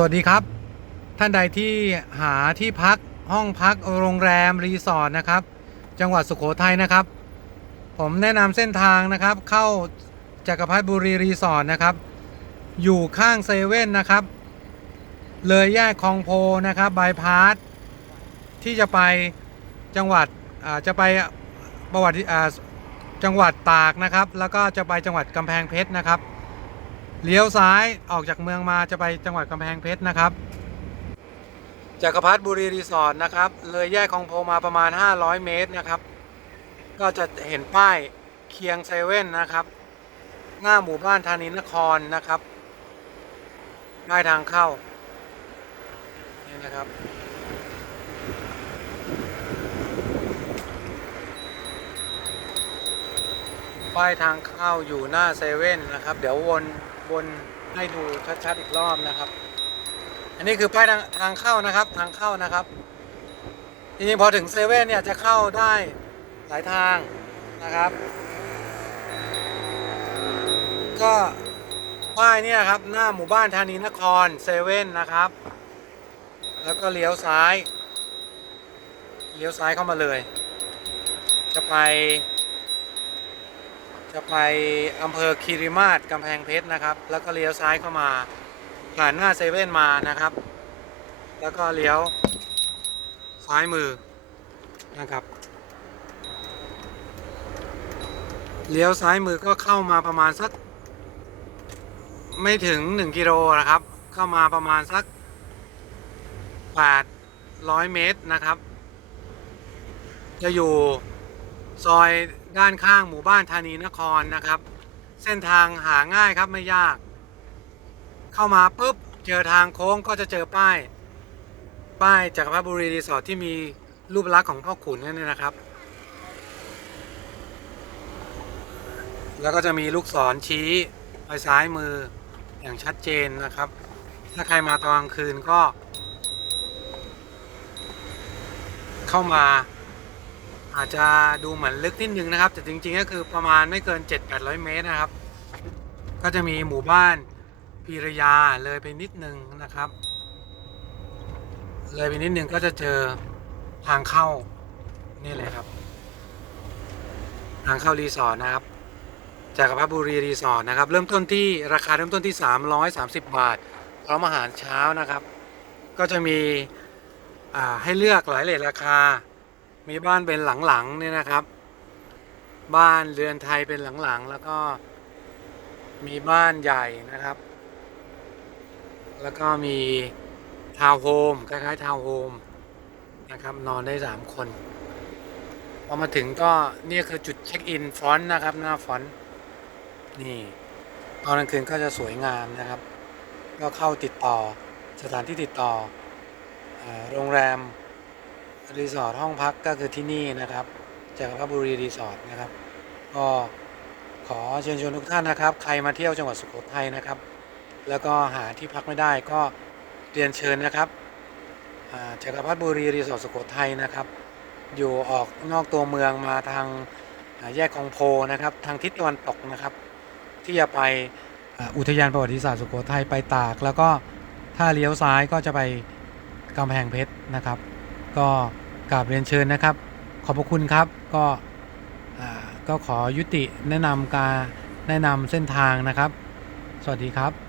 สวัสดีครับ ท่านใดที่หาที่พักห้องพักโรงแรม รีสอร์ทนะครับ จังหวัดสุโขทัยนะครับ ผมแนะนำเส้นทางนะครับ เข้าจักรพรรดิบุรีรีสอร์ทนะครับ อยู่ข้างเซเว่นนะครับ เลยแยกคลองโพนะครับบายพาสที่จะไปจังหวัดอ่าจะไปประวัติอ่าจังหวัดตากนะครับ แล้วก็จะไปจังหวัดกำแพงเพชรนะครับ เลี้ยวซ้ายออกจากเมืองมาจะไปจังหวัดกำแพงเพชรนะครับจักรพรรบุรีรีสอร์ทนะครับ เลยแยกคลองโพมาประมาณ 500 เมตรนะครับ ก็จะเห็นป้ายเคียงเซเว่นนะครับ หน้าหมู่บ้านธานินครนะครับได้ทางเข้านี่นะครับ ป้ายทางเข้าอยู่หน้าเซเว่นนะครับ เดี๋ยววน วนให้ดูชัดๆอีกรอบนะครับ อันนี้คือป้ายทางทางเข้านะครับทางเข้านะครับจริงๆพอถึงเซเว่นเนี่ยจะเข้าได้หลายทางนะครับ ก็ป้ายเนี่ยครับหน้าหมู่บ้านธานีนครเซเว่นนะครับ แล้วก็เลี้ยวซ้าย เลี้ยวซ้ายเข้ามาเลย จะไป จะไปอำเภอคีรีมาศกำแพงเพชรนะครับ แล้วก็เลี้ยวซ้ายเข้ามาผ่านหน้าเซเว่นมานะครับ แล้วก็เลี้ยวซ้ายมือนะครับเลี้ยวซ้ายมือก็เข้ามาประมาณสัก ไม่ถึง 1กิโลนะครับ เข้ามาประมาณสัก800 เมตรนะครับ จะอยู่ ซอยด้านข้างหมู่บ้านธานีนครนะครับ เส้นทางหาง่ายครับไม่ยาก เข้ามาปุ๊บเจอทางโค้งก็จะเจอป้าย ป้ายจักรพรรดิบุรีรีสอร์ทที่มีรูปลักษณ์ของพ่อขุนนั่นเนนะครับ แล้วก็จะมีลูกศรชี้ไปซ้ายมืออย่างชัดเจนนะครับ ถ้าใครมาตอนกลางคืนก็ เข้ามา อาจจะดูเหมือนลึกนิดนึงนะครับ แต่จริงๆก็คือประมาณไม่เกิน 7-800 เมตรนะครับ ก็จะมีหมู่บ้านปีรยาเลยไปนิดนึงนะครับ เลยไปนิดนึงก็จะเจอทางเข้านี่เลยครับ ทางเข้ารีสอร์ทนะครับ จากพรรบุรีรีสอร์ทนะครับ เริ่มต้นที่ราคาเริ่มต้นที่ 330 บาทพร้อมอาหารเช้านะครับ ก็จะมีให้เลือกหลายเลทราคา มีบ้านเป็นหลังๆเนี่ยนะครับ บ้านเรือนไทยเป็นหลังๆ แล้วก็มีบ้านใหญ่นะครับ แล้วก็มีทาวน์โฮมคล้ายๆทาวน์โฮมนะครับ นอนได้สามคนพอมาถึงก็นี่คือจุดเช็คอินฟอนต์นะครับ หน้าฟอนต์นี่ตอนกลางคืนก็จะสวยงามนะครับ ก็เข้าติดต่อสถานที่ติดต่ออโรงแรม รีสอร์ทห้องพักก็คือที่นี่นะครับจากรพรรดิบุรีรีสอร์ทนะครับก็ขอเชิญชวนทุกท่านนะครับ ใครมาเที่ยวจังหวัดสุโขทัยนะครับ แล้วก็หาที่พักไม่ได้ก็เรียนเชิญนะครับอ่าจักรพรรดิบุรีรีสอร์ทสุโขทัยนะครับ อยู่ออกนอกตัวเมืองมาทางแยกคลองโพนะครับ ทางทิศตะวันตกนะครับ ที่จะไปอุทยานประวัติศาสตร์สุโขทัยไปตาก แล้วก็ถ้าเลี้ยวซ้ายก็จะไปกำแพงเพชรนะครับ ก็กราบเรียนเชิญนะครับ ขอบพระคุณครับก็ก็ขอยุติแนะนำการแนะนำเส้นทางนะครับ สวัสดีครับ